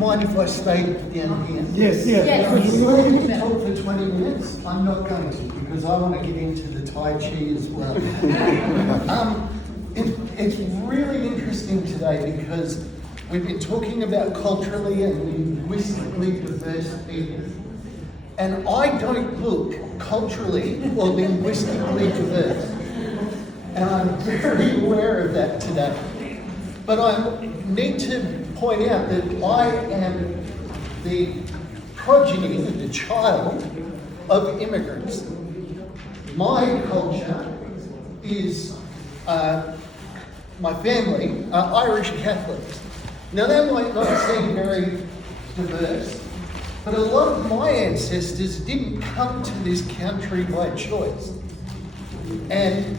mind if I stay down here? Yes, yeah. Yes. If you want me to talk for 20 minutes, I'm not going to, because I want to get into the Tai Chi as well. It's really interesting today because we've been talking about culturally and linguistically diverse people. And I don't look culturally or linguistically diverse. And I'm very aware of that today. But I need to point out that I am the progeny, the child of immigrants. My culture is, my family are Irish Catholics. Now that might not seem very diverse, but a lot of my ancestors didn't come to this country by choice. And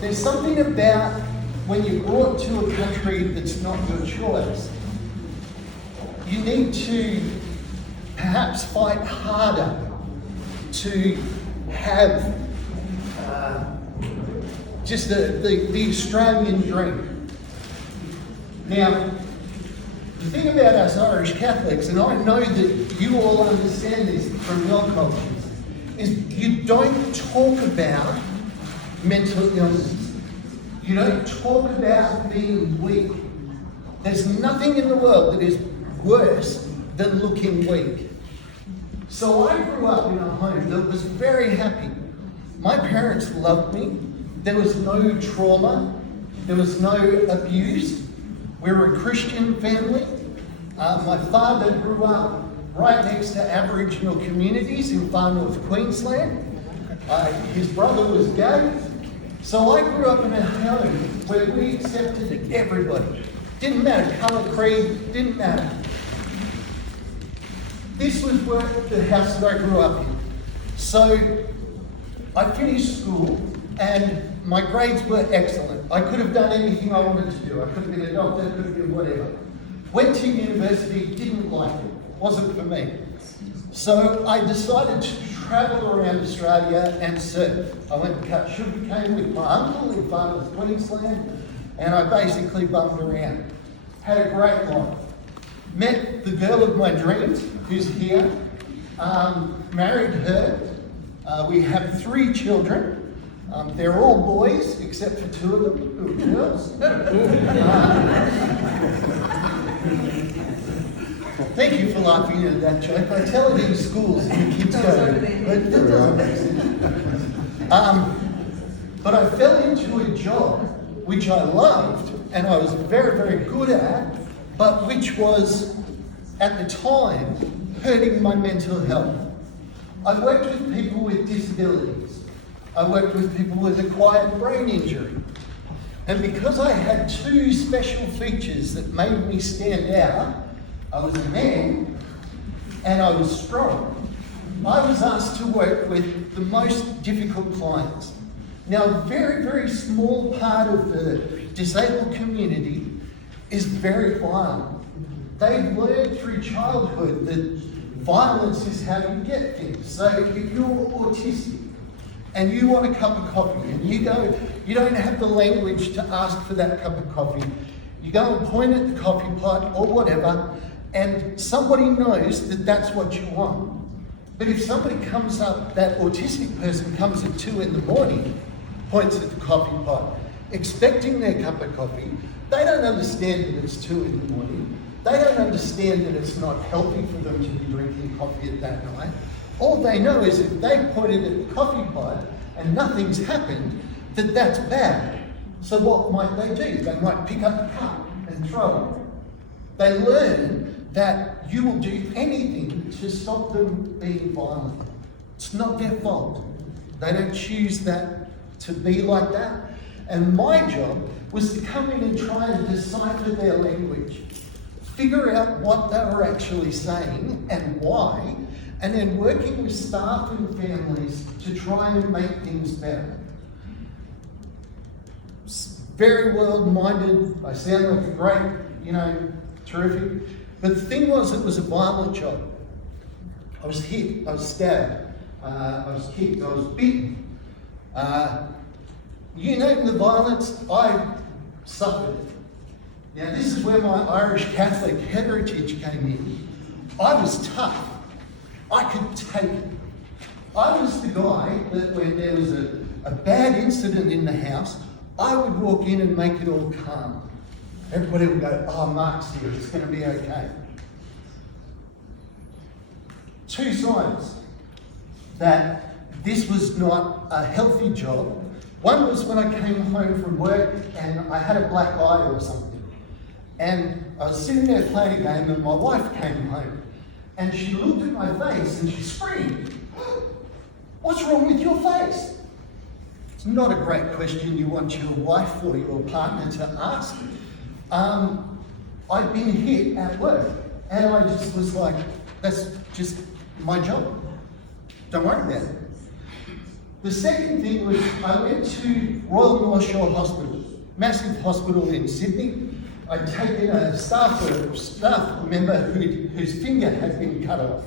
there's something about when you're brought to a country that's not your choice, you need to perhaps fight harder to have just the Australian dream. Now, the thing about us Irish Catholics, and I know that you all understand this from your cultures, is you don't talk about mental illness. You don't talk about being weak. There's nothing in the world that is worse than looking weak. So I grew up in a home that was very happy. My parents loved me. There was no trauma. There was no abuse. We were a Christian family. My father grew up right next to Aboriginal communities in far north Queensland. His brother was gay. So I grew up in a home where we accepted everybody. Didn't matter, colour, creed, didn't matter. This was the house that I grew up in. So I finished school and my grades were excellent. I could have done anything I wanted to do. I could have been a doctor, could have been whatever. Went to university, didn't like it. Wasn't for me. So I decided to travel around Australia and surf. I went and cut sugarcane with my uncle in far north Queensland, and I basically bummed around. Had a great life. Met the girl of my dreams, who's here. Married her. We have 3 children. They're all boys, except for 2 of them who are girls. Thank you for laughing at that joke. I tell it in schools and the kids go, but that doesn't make sense. But I fell into a job which I loved and I was very, very good at, but which was, at the time, hurting my mental health. I worked with people with disabilities. I worked with people with acquired brain injury. And because I had 2 special features that made me stand out, I was a man and I was strong, I was asked to work with the most difficult clients. Now, a very, very small part of the disabled community is very violent. They've learned through childhood that violence is how you get things. So if you're autistic and you want a cup of coffee and you don't have the language to ask for that cup of coffee, you go and point at the coffee pot or whatever, and somebody knows that that's what you want. But if somebody comes up, that autistic person comes at 2 in the morning, points at the coffee pot, expecting their cup of coffee, they don't understand that it's 2 in the morning. They don't understand that it's not healthy for them to be drinking coffee at that night. All they know is if they pointed at the coffee pot and nothing's happened, that that's bad. So what might they do? They might pick up a cup and throw it. They learn that you will do anything to stop them being violent. It's not their fault. They don't choose that to be like that. And my job was to come in and try and decipher their language, figure out what they were actually saying and why, and then working with staff and families to try and make things better. Very well-minded, I sound like a great, terrific. But the thing was, it was a violent job. I was hit, I was stabbed, I was kicked, I was beaten. You name the violence, I suffered it. Now this is where my Irish Catholic heritage came in. I was tough. I could take it. I was the guy that when there was a bad incident in the house, I would walk in and make it all calm. Everybody would go, oh, Mark's here, it's going to be okay. Two signs that this was not a healthy job. One was when I came home from work and I had a black eye or something. And I was sitting there playing a game and my wife came home and she looked at my face and she screamed, "What's wrong with your face?" It's not a great question you want your wife or your partner to ask. I'd been hit at work and I just was like, that's just my job. Don't worry about it. The second thing was I went to Royal North Shore Hospital, massive hospital in Sydney. I'd taken a staff member whose finger had been cut off.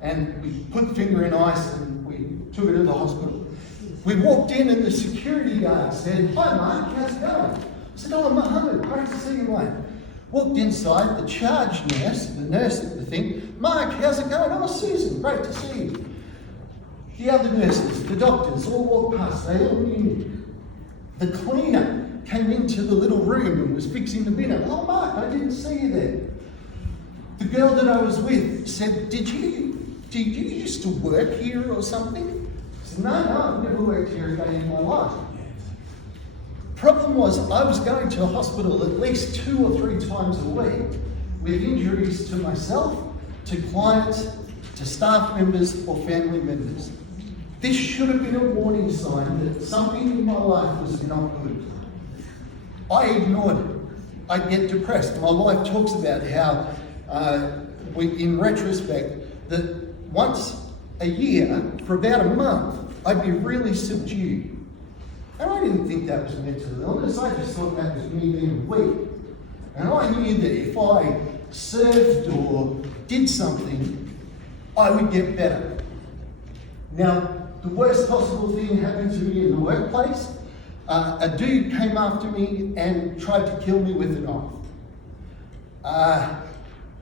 And we put the finger in ice and we took it to the hospital. We walked in and the security guard said, "Hi Mark, how's it going?" I said, "Oh, Mohammed, great to see you, mate." Walked inside, the charge nurse, the nurse at the thing, "Mark, how's it going?" "Oh, Susan, great to see you." The other nurses, the doctors, all walked past, they all knew me. The cleaner came into the little room and was fixing the dinner. "Oh, Mark, I didn't see you there." The girl that I was with said, Did you used to work here or something?" I said, No, I've never worked here a day in my life. Problem was, I was going to a hospital at least 2 or 3 times a week with injuries to myself, to clients, to staff members or family members. This should have been a warning sign that something in my life was not good. I ignored it. I'd get depressed. My wife talks about how, in retrospect, that once a year, for about a month, I'd be really subdued. And I didn't think that was mental illness, I just thought that was me being weak. And I knew that if I served or did something, I would get better. Now, the worst possible thing happened to me in the workplace. A dude came after me and tried to kill me with a knife.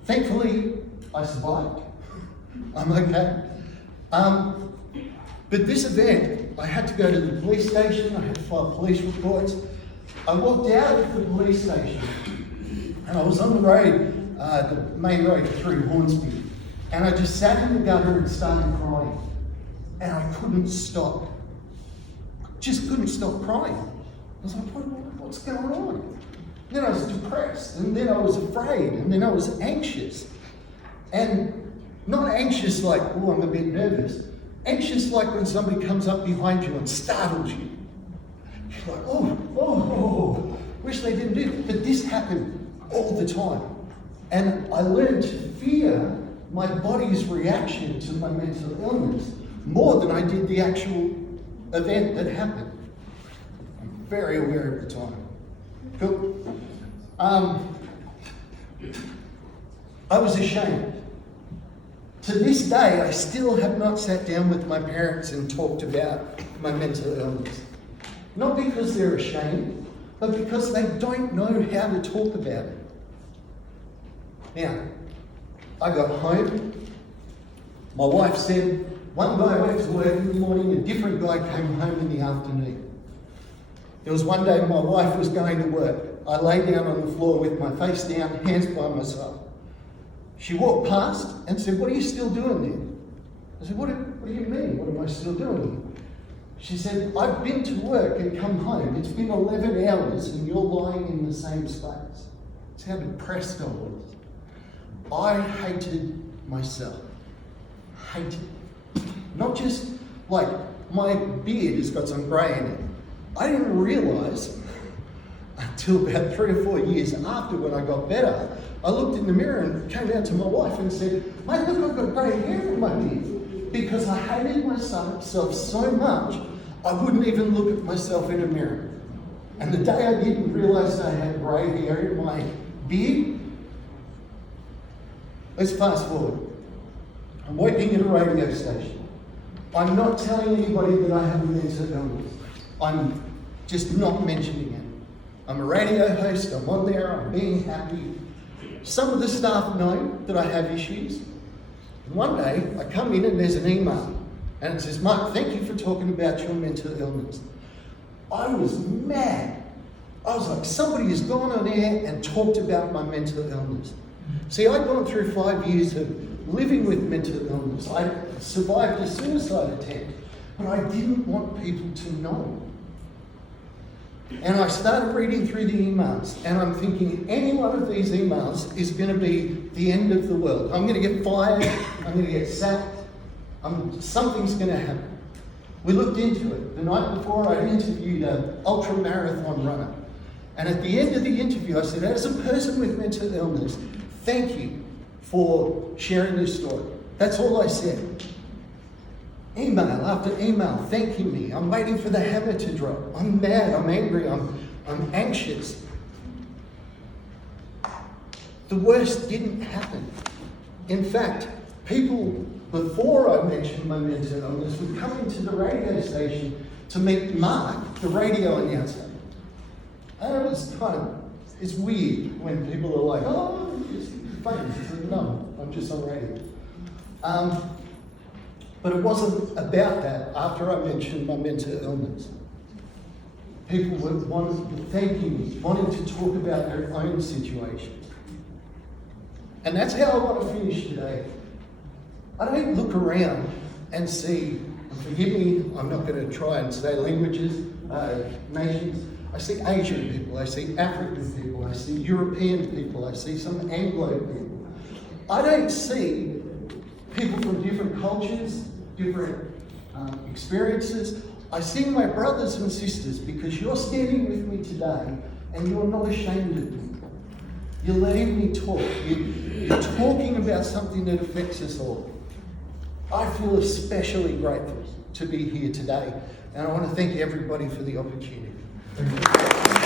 Thankfully, I survived. I'm okay. But this event, I had to go to the police station, I had to file police reports. I walked out of the police station and I was on the road, the main road through Hornsby, and I just sat in the gutter and started crying. And I couldn't stop. Just couldn't stop crying. I was like, what's going on? Then I was depressed, and then I was afraid, and then I was anxious. And not anxious like, oh, I'm a bit nervous. Anxious like when somebody comes up behind you and startles you. You're like, oh, wish they didn't do it. But this happened all the time. And I learned to fear my body's reaction to my mental illness more than I did the actual event that happened. I'm very aware of the time. Cool. I was ashamed. To this day, I still have not sat down with my parents and talked about my mental illness. Not because they're ashamed, but because they don't know how to talk about it. Now, I got home. My wife said, one guy went to work in the morning, a different guy came home in the afternoon. There was one day my wife was going to work. I lay down on the floor with my face down, hands by my side. She walked past and said, "What are you still doing there?" I said, What do you mean? What am I still doing here? She said, "I've been to work and come home. It's been 11 hours and you're lying in the same space." That's how depressed I was. I hated myself. Hated. Not just like my beard has got some grey in it. I didn't realise until about 3 or 4 years after, when I got better, I looked in the mirror and came out to my wife and said, "Mate, look, I've got grey hair in my beard." Because I hated myself so much, I wouldn't even look at myself in a mirror. And the day I didn't realise I had grey hair in my beard, let's fast forward. I'm working at a radio station. I'm not telling anybody that I have a mental illness. I'm just not mentioning it. I'm a radio host, I'm on there, I'm being happy. Some of the staff know that I have issues. And one day, I come in and there's an email. And it says, Mark, thank you for talking about your mental illness. I was mad. I was like, somebody has gone on air and talked about my mental illness. See, I'd gone through 5 years of living with mental illness. I survived a suicide attempt, but I didn't want people to know. And I started reading through the emails, and I'm thinking any one of these emails is going to be the end of the world. I'm going to get fired, I'm going to get sacked, something's going to happen. We looked into it. The night before, I interviewed an ultra-marathon runner. And at the end of the interview, I said, as a person with mental illness, thank you for sharing this story. That's all I said. Email after email thanking me. I'm waiting for the hammer to drop. I'm mad, I'm angry, I'm anxious. The worst didn't happen. In fact, people, before I mentioned my mental illness, would come into the radio station to meet Mark, the radio announcer. And it was it's weird when people are like, oh, it's funny. No, I'm just on radio. But it wasn't about that after I mentioned my mental illness. People were thanking me, wanting to talk about their own situations. And that's how I want to finish today. I don't look around and see, forgive me, I'm not going to try and say languages, nations. I see Asian people, I see African people, I see European people, I see some Anglo people. I don't see people from different cultures, different experiences. I see my brothers and sisters because you're standing with me today and you're not ashamed of me. You're letting me talk. You're talking about something that affects us all. I feel especially grateful to be here today, and I want to thank everybody for the opportunity. Thank you.